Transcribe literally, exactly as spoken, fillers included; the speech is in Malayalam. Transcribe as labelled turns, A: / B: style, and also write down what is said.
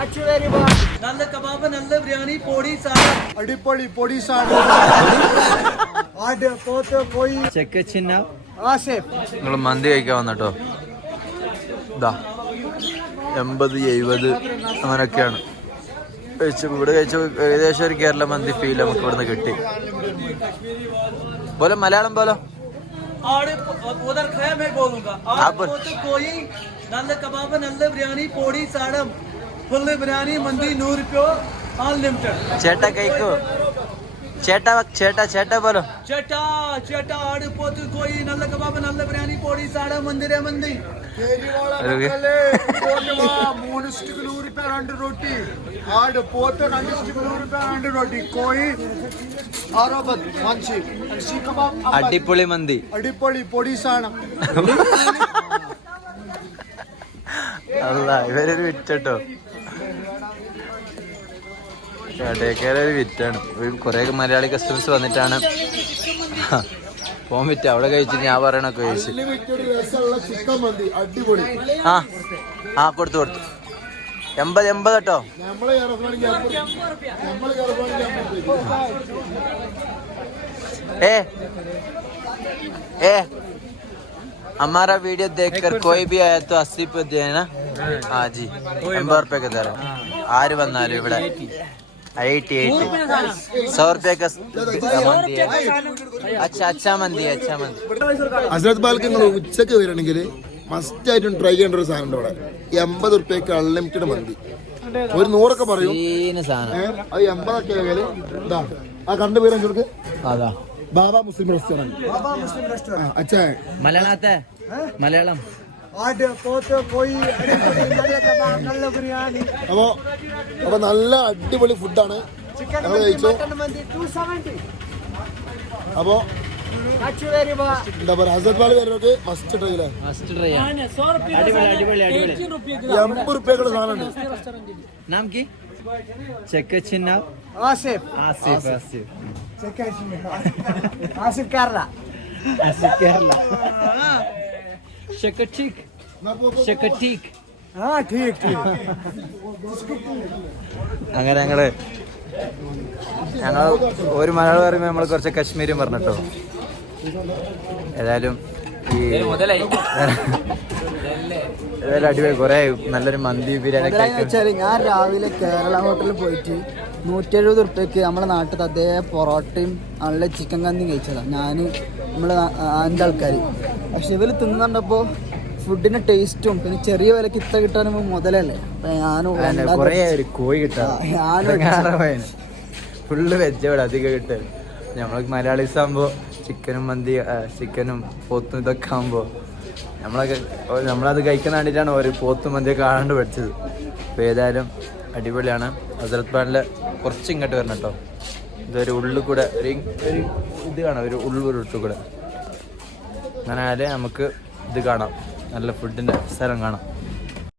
A: നല്ല കബാബ്, നല്ല ബിരിയാണി, പൊടി സാധനം,
B: അടിപൊളി പൊടി സാധനം.
C: നിങ്ങൾ മന്തി കഴിക്കാൻ വന്നട്ടോ. ഇതാ എൺപത് എഴുപത് അങ്ങനെയൊക്കെയാണ് കഴിച്ചു. ഇവിടെ കഴിച്ച ഏകദേശം ഒരു കേരള മന്തി ഫീൽ നമുക്ക് ഇവിടുന്ന് കിട്ടി. പോലെ മലയാളം പോലോ
A: उधर खाया मैं बोलूंगा आपको तो कोई नल्ल कबाब, नल्ल बिरयानी, पोड़ी साड़म, फुल बिरयानी, मंदी नूर रुपये अनलिमिटेड.
C: ചേട്ടാ കഴിക്കോ? ചേട്ടാ ചേട്ടാ ചേട്ടാ പോലോ.
A: ചേട്ടാ ചേട്ടാ ആട് പോത്ത് കോയി, നല്ല കബാബ്, നല്ല ബിരിയാണി, പൊടി സാട, മന്ദിര മന്തി.
B: മൂന്ന് സ്റ്റിക്ക് നൂറ് രൂപ രണ്ട് റൊട്ടി. ആട് പോത്ത് രണ്ട് സ്റ്റിക്ക് നൂറ് രൂപ രണ്ട് റൊട്ടി. കോയി അറുപത് മഞ്ചി.
C: അടിപൊളി മന്തി,
B: അടിപൊളി പൊടി സാധനം.
C: അല്ല ഇവരൊരു വിറ്റോ. കടയൊരു വിറ്റാണ്. കുറെ മലയാളി കസ്റ്റമേഴ്സ് വന്നിട്ടാണ് പോകാൻ വിറ്റ്. അവിടെ കഴിച്ചിട്ട് ഞാൻ പറയണൊക്കെ കഴിച്ചു. ആ ആ കൊടുത്തു കൊടുത്തു. എൺപത് എൺപത് കേട്ടോ. ए ए हमारा वीडियो देखकर कोई भी आया तो अस्सी पे देना. हाँ जी, എൺപത് रुपए के दर ആര് വന്നാലും ഇവിടെ एटी एटी सौ रुपये का मंदी है. अच्छा अच्छा मंदी है, अच्छा मंदी.
B: ഹസ്രത്ത് ബാൽക്ക് നിങ്ങൾ ഉച്ചക്ക് വരണമെങ്കിൽ മസ്റ്റ് ആയിട്ടും ട്രൈ ചെയ്യേണ്ട ഒരു സാധനം ഇവിടെ. എൺപത് റുപ്യക്ക് അൺലിമിറ്റഡ് മന്തി. ഒരു നൂറൊക്കെ പറയും
C: സാധനം.
B: അത് എൺപതൊക്കെ ആയാല് ഇതാ ആ കണ്ട പേര് കൊടുക്ക്.
C: അതാ
B: ബാബ മുസ്ലിം റെസ്റ്റോറന്റ്. അച്ഛാ
C: മലയാളത്തെ മലയാളം
B: അപ്പൊ അപ്പൊ നല്ല അടിപൊളി ഫുഡാണ് ഞങ്ങൾ കഴിച്ചു. അപ്പൊ എന്താ പറയാ, ഹസ്രത്ത് ബാൽ വരുന്നവർക്ക് മസ്റ്റ് ട്രൈ അല്ലേ. എൺപത് റുപ്യക്കുള്ള സാധനം
C: नाम की चक्कचिन
A: आसिफ
C: आसिफ आसिफ
A: आसिफ केरला
C: आसिफ केरला शकटिक शकटिक
A: हाँ ठीक ठीक.
C: അങ്ങനെ ഞങ്ങള് ഞങ്ങൾ ഒരു മലയാളം പറയുമ്പോൾ നമ്മൾ കുറച്ച് കശ്മീരും പറഞ്ഞിട്ടോ. ഏതായാലും ഈ ഏതായാലും അടിപൊളി കുറെ നല്ലൊരു മന്തി ബിരിയാണി.
A: ഞാൻ രാവിലെ കേരള ഹോട്ടലിൽ പോയിട്ട് നൂറ്റി എഴുപത് റുപ്യക്ക് നമ്മുടെ നാട്ടിൽ അതേ പൊറോട്ടയും നല്ല ചിക്കൻ കന്തിയും കഴിച്ചതാണ് ഞാൻ, നമ്മള് അഞ്ചാൾക്കാർ. പക്ഷെ ഇവര് തിന്നുണ്ടപ്പോൾ ഫുഡിന്റെ ടേസ്റ്റും പിന്നെ ചെറിയ വിലക്ക് ഇത്ത കിട്ടാനും മുതലല്ലേ. ഞാനും
C: കോഴി കിട്ടാ ഫുള്ള് വെജ് ഇവിടെ അധികം കിട്ടും. നമ്മള് മലയാളീസ് ആകുമ്പോൾ ചിക്കനും മന്തി ചിക്കനും പോത്തും ഇതൊക്കെ ആകുമ്പോൾ നമ്മളൊക്കെ നമ്മളത് കഴിക്കാൻ വേണ്ടിയിട്ടാണ് ഒരു പോത്തും മന്തിയൊക്കെ കാണാണ്ട് പഠിച്ചത്. അപ്പോൾ ഏതായാലും അടിപൊളിയാണ്. ഹസ്രത്ത് ബാലിലെ കുറച്ച് ഇങ്ങോട്ട് വരണം കേട്ടോ. ഇതൊരു ഉള്ളിൽ കൂടെ ഒരു ഒരു ഇത് കാണാം, ഒരു ഉള്ളുരുട്ട് കൂടെ. അങ്ങനെ ആയാലേ നമുക്ക് ഇത് കാണാം, നല്ല ഫുഡിൻ്റെ സ്ഥലം കാണാം.